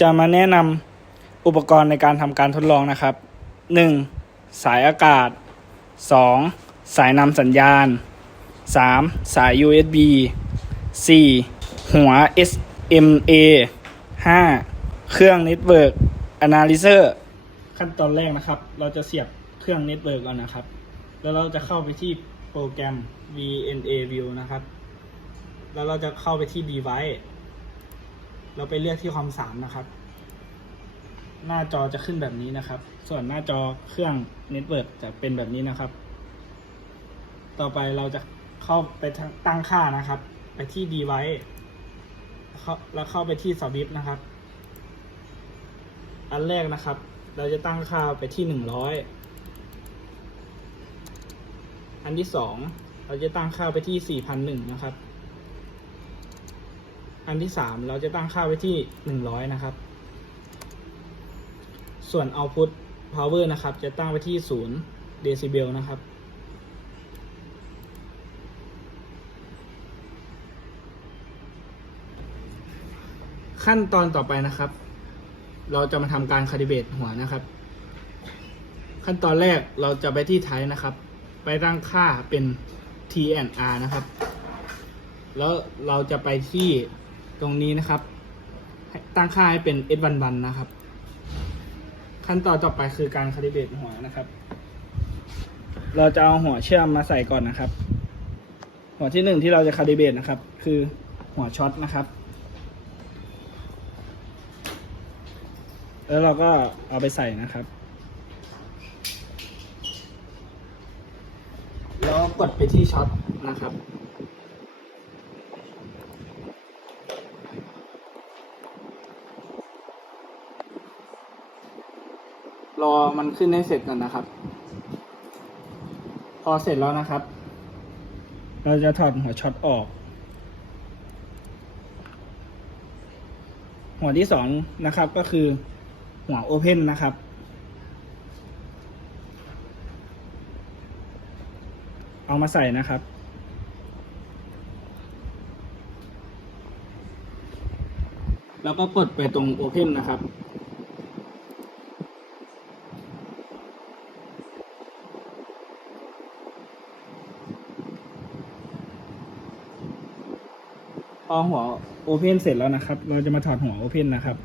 จะมาแนะนำอุปกรณ์ในการทำการทดลองนะครับ 1. สายอากาศ 2. สายนำสัญญาณ 3. สาย USB 4. หัว SMA 5. เครื่อง Network Analyzer ขั้นตอนแรกนะครับ เราจะเสียบเครื่อง Network ก่อนนะครับ แล้วเราจะเข้าไปที่โปรแกรม VNA View นะครับ แล้วเราจะเข้าไปที่ Device เราไปเลือกที่คอมสามนะครับ หน้าจอจะขึ้นแบบนี้นะครับ ส่วนหน้าจอเครื่องเน็ตเวิร์กจะเป็นแบบนี้นะครับ ต่อไปเราจะเข้าไปตั้งค่านะครับ ไปที่ device แล้วเข้าไปที่สวิตนะครับ อันแรกนะครับ เราจะตั้งค่าไปที่หนึ่งร้อยอันที่สองเราจะตั้งค่าไปที่สี่พันหนึ่งนะครับ อันที่สามเราจะตั้งค่าไว้ที่หนึ่งร้อยนะครับ ส่วน output power นะครับ จะตั้งไว้ที่ศูนย์เดซิเบลนะครับ ขั้นตอนต่อไปนะครับ เราจะมาทำการคาลิเบตหัวนะครับ ขั้นตอนแรกเราจะไปที่ไทยนะครับ ไปตั้งค่าเป็น TNR นะครับ แล้วเราจะไปที่ ตรงนี้นะครับ ตั้งค่าให้เป็น S11 นะครับ ขั้นตอนต่อไปคือการคาลิเบรตหัวนะครับ เราจะเอาหัวเชื่อมมาใส่ก่อนนะครับ หัวที่หนึ่งที่เราจะคาลิเบรตนะครับ คือหัวช็อตนะครับ แล้วเราก็เอาไปใส่นะครับแล้วกดไปที่ช็อตนะครับ รอมันขึ้นให้เสร็จก่อนนะครับ พอเสร็จแล้วนะครับ เราจะถอดหัวช็อตออก หัวที่สองนะครับก็คือหัวโอเพนนะครับเอามาใส่นะครับ แล้วก็กดไปตรงโอเพนนะครับ อหัวโอเพนเสร็จแล้วนะครับ เราจะมาถอดหัวโอเพนนะครับ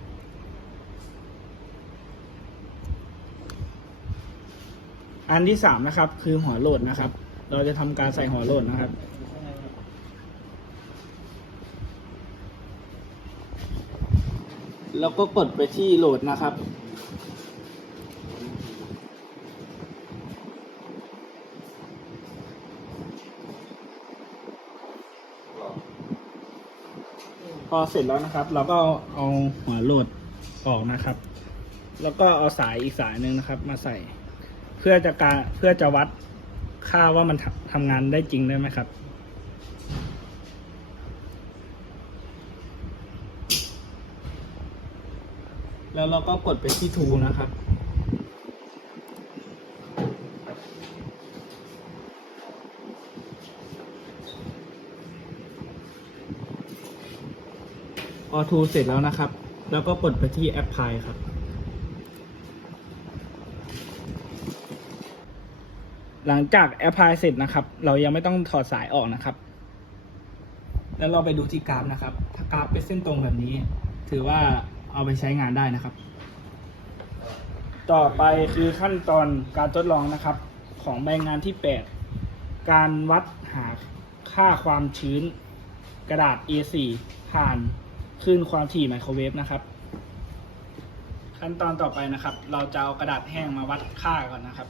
อันที่สามนะครับ คือหัวโหลดนะครับ เราจะทำการใส่หัวโหลดนะครับแล้วก็กดไปที่โหลดนะครับ พอเสร็จแล้วนะครับ เราก็เอาหัวโหลดออกนะครับ แล้วก็เอาสายอีกสายหนึ่งนะครับ มาใส่ เพื่อจะการเพื่อจะวัดค่าว่ามันทำทำงานได้จริงได้ไหมครับ แล้วเราก็กดไปที่ทูนะครับ พอทูเสร็จแล้วนะครับ แล้วก็กดไปที่แอปพลายครับ หลังจากแอปพลายเสร็จนะครับ เรายังไม่ต้องถอดสายออกนะครับ แล้วเราไปดูที่กราฟนะครับ ถ้ากราฟเป็นเส้นตรงแบบนี้ ถือว่าเอาไปใช้งานได้นะครับ ต่อไปคือขั้นตอนการทดลองนะครับ ของใบงานที่ 8 การวัดหาค่าความชื้นกระดาษ A4 ผ่าน คลื่นความถี่ไมโครเวฟนะครับ ขั้นตอนต่อไปนะครับ เราจะเอากระดาษแห้งมาวัดค่าก่อนนะครับ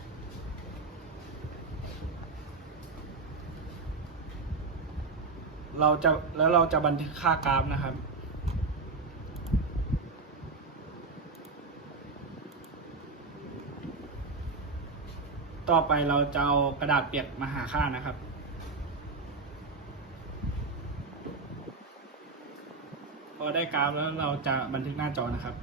เราจะแล้วเราจะบันทึกค่ากราฟนะครับ ต่อไปเราจะเอากระดาษเปียกมาหาค่านะครับ พอได้กราฟแล้วเราจะบันทึกหน้าจอนะครับ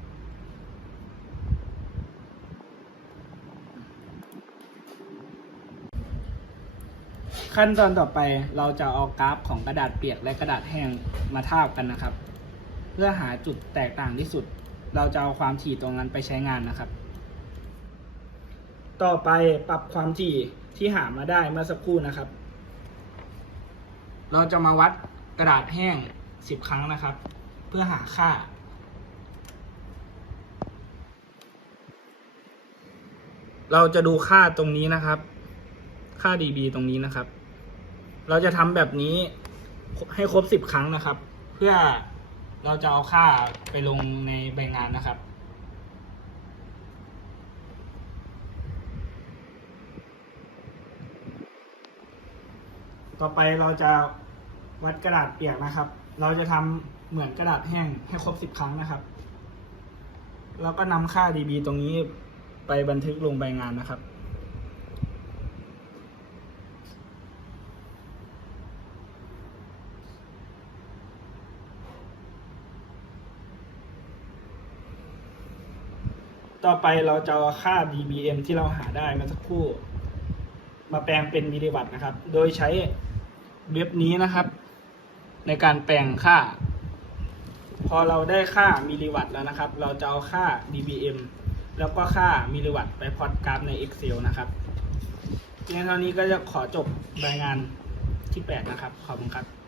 ขั้นตอนต่อไปเราจะเอากราฟของกระดาษเปียกและกระดาษแห้งมาทาบกันนะครับ เพื่อหาจุดแตกต่างที่สุด เราจะเอาความถี่ตรงนั้นไปใช้งานนะครับ ต่อไปปรับความถี่ที่หามาได้เมื่อสักครู่นะครับ เราจะมาวัดกระดาษแห้ง 10 ครั้งนะครับ เพื่อหาค่า เราจะดูค่าตรงนี้นะครับ ค่า dB ตรงนี้นะครับ เราจะทำแบบนี้ให้ครบ10ครั้งนะครับ เพื่อเราจะเอาค่าไปลงในใบงานนะครับต่อไปเราจะวัดกระดาษเปียกนะครับ เราจะทำ เหมือนกระดาษแห้งให้ครบ10ครั้งนะครับ แล้วก็นำค่า dB ตรงนี้ไปบันทึกลงใบงานนะครับต่อไปเราจะเอาค่า dBm ที่เราหาได้มื่อสักครู่ มาแปลงเป็นมิลลิวัตต์นะครับ โดยใช้เว็บนี้นะครับ ในการแปลงค่า อเราได้ค่ามิลลิวัตต์แล้วนะครับ เราจะเอาค่า dBm แล้วก็ค่ามิลลิวัตต์ไปพอตกราฟใน Excel นะครับเพียงเท่านี้ก็จะขอจบรายงานที่ 8 นะครับ ขอบคุณครับ